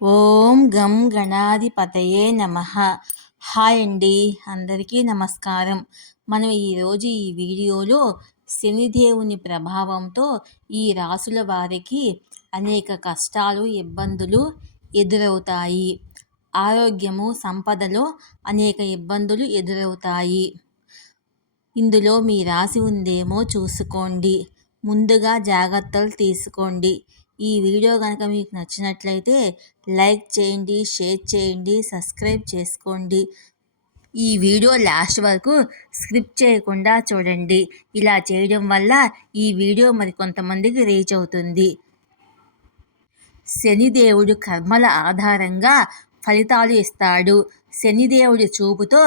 ఓం గం గణాధిపతయే నమ. హాయ్ అండి అందరికీ నమస్కారం. మనం ఈరోజు ఈ వీడియోలో శనిదేవుని ప్రభావంతో ఈ రాసుల వారికి అనేక కష్టాలు ఇబ్బందులు ఎదురవుతాయి. ఆరోగ్యము సంపదలో అనేక ఇబ్బందులు ఎదురవుతాయి. ఇందులో మీ రాసి ఉందేమో చూసుకోండి. ముందుగా జాగ్రత్తలు తీసుకోండి. ఈ వీడియో కనుక మీకు నచ్చినట్లయితే లైక్ చేయండి షేర్ చేయండి సబ్స్క్రైబ్ చేసుకోండి. ఈ వీడియో లాస్ట్ వరకు స్క్రిప్ట్ చేయకుండా చూడండి. ఇలా చేయడం వల్ల ఈ వీడియో మరి కొంతమందికి రీచ్ అవుతుంది. శనిదేవుడు కర్మల ఆధారంగా ఫలితాలు ఇస్తాడు. శనిదేవుడి చూపుతో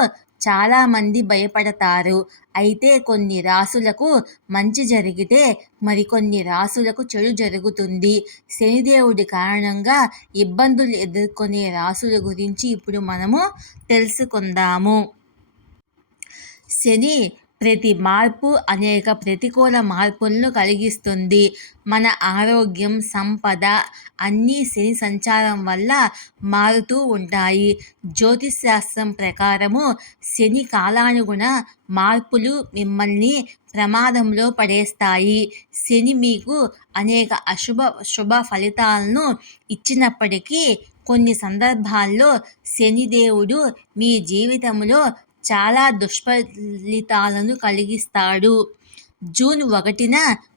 చాలామంది భయపడతారు. అయితే కొన్ని రాసులకు మంచి జరిగితే మరికొన్ని రాసులకు చెడు జరుగుతుంది. శనిదేవుడి కారణంగా ఇబ్బందులు ఎదుర్కొనే రాసుల గురించి ఇప్పుడు మనము తెలుసుకుందాము. శని ప్రతి మార్పు అనేక ప్రతికూల మార్పులను కలిగిస్తుంది. మన ఆరోగ్యం సంపద అన్నీ శని సంచారం వల్ల మారుతూ ఉంటాయి. జ్యోతిష్ శాస్త్రం ప్రకారము శని కాలానుగుణ మార్పులు మిమ్మల్ని ప్రమాదంలో పడేస్తాయి. శని మీకు అనేక అశుభ శుభ ఫలితాలను ఇచ్చినప్పటికీ కొన్ని సందర్భాల్లో శనిదేవుడు మీ జీవితంలో చాలా దుష్ఫలితాలను కలిగిస్తాడు. జూన్ ఒకటిన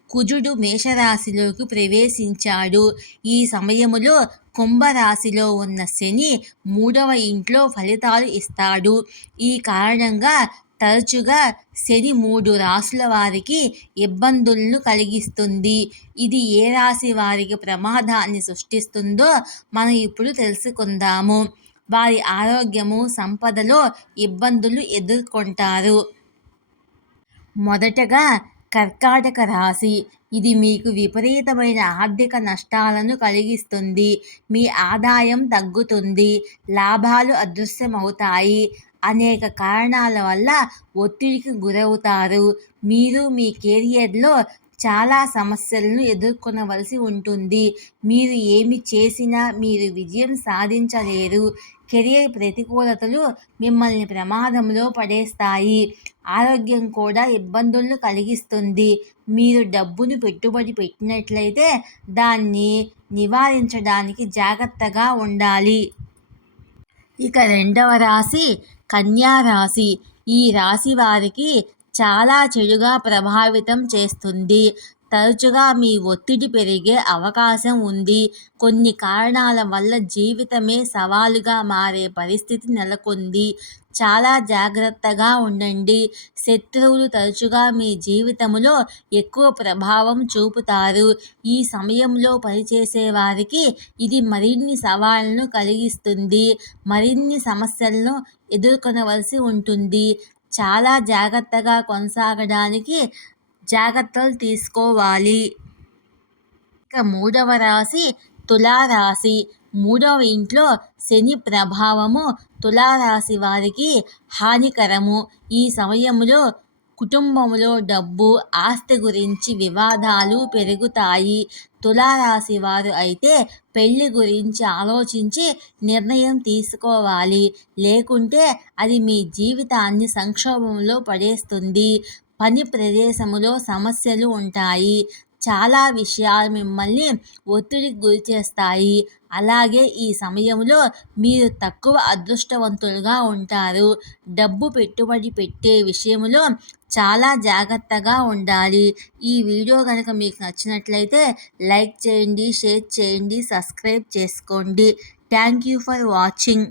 కుజుడు మేషరాశిలోకి ప్రవేశించాడు. ఈ సమయములో కుంభరాశిలో ఉన్న శని మూడవ ఇంట్లో ఫలితాలు ఇస్తాడు. ఈ కారణంగా తరచుగా శని మూడు రాసుల వారికి ఇబ్బందులను కలిగిస్తుంది. ఇది ఏ రాశి వారికి ప్రమాదాన్ని సృష్టిస్తుందో మనం ఇప్పుడు తెలుసుకుందాము. వారి ఆరోగ్యము సంపదలో ఇబ్బందులు ఎదుర్కొంటారు. మొదటగా కర్కాటక రాశి. ఇది మీకు విపరీతమైన ఆర్థిక నష్టాలను కలిగిస్తుంది. మీ ఆదాయం తగ్గుతుంది. లాభాలు అదృశ్యమవుతాయి. అనేక కారణాల వల్ల ఒత్తిడికి గురవుతారు. మీరు మీ కెరియర్లో చాలా సమస్యలను ఎదుర్కొనవలసి ఉంటుంది. మీరు ఏమి చేసినా మీరు విజయం సాధించలేరు. కెరియర్ ప్రతికూలతలు మిమ్మల్ని ప్రమాదంలో పడేస్తాయి. ఆరోగ్యం కూడా ఇబ్బందులను కలిగిస్తుంది. మీరు డబ్బును పెట్టుబడి పెట్టినట్లయితే దాన్ని నివారించడానికి జాగ్రత్తగా ఉండాలి. ఇక రెండవ రాశి కన్యా రాశి. ఈ రాశి వారికి చాలా చెడుగా ప్రభావితం చేస్తుంది. తరచుగా మీ ఒత్తిడి పెరిగే అవకాశం ఉంది. కొన్ని కారణాల వల్ల జీవితమే సవాలుగా మారే పరిస్థితి నెలకొంది. చాలా జాగ్రత్తగా ఉండండి. శత్రువులు తరచుగా మీ జీవితంలో ఎక్కువ ప్రభావం చూపుతారు. ఈ సమయంలో పనిచేసే వారికి ఇది మరిన్ని సవాళ్ళను కలిగిస్తుంది. మరిన్ని సమస్యలను ఎదుర్కొనవలసి ఉంటుంది. చాలా జాగ్రత్తగా కొనసాగడానికి జాగ్రత్తలు తీసుకోవాలి. ఇక మూడవ రాశి తులారాశి. మూడవ ఇంట్లో శని ప్రభావము తులారాశి వారికి హానికరము. ఈ సమయంలో కుటుంబంలో డబ్బు ఆస్తి గురించి వివాదాలు పెరుగుతాయి. తులారాశి వారు అయితే పెళ్ళి గురించి ఆలోచించి నిర్ణయం తీసుకోవాలి. లేకుంటే అది మీ జీవితాన్ని సంక్షోభంలో పడేస్తుంది. పని ప్రదేశంలో సమస్యలు ఉంటాయి. చాలా విషయాలు మిమ్మల్ని ఒత్తిడికి గురి చేస్తాయి. అలాగే ఈ సమయంలో మీరు తక్కువ అదృష్టవంతులుగా ఉంటారు. డబ్బు పెట్టుబడి పెట్టే విషయంలో చాలా జాగ్రత్తగా ఉండాలి. ఈ వీడియో కనుక మీకు నచ్చినట్లయితే లైక్ చేయండి షేర్ చేయండి సబ్స్క్రైబ్ చేసుకోండి. Thank you for watching.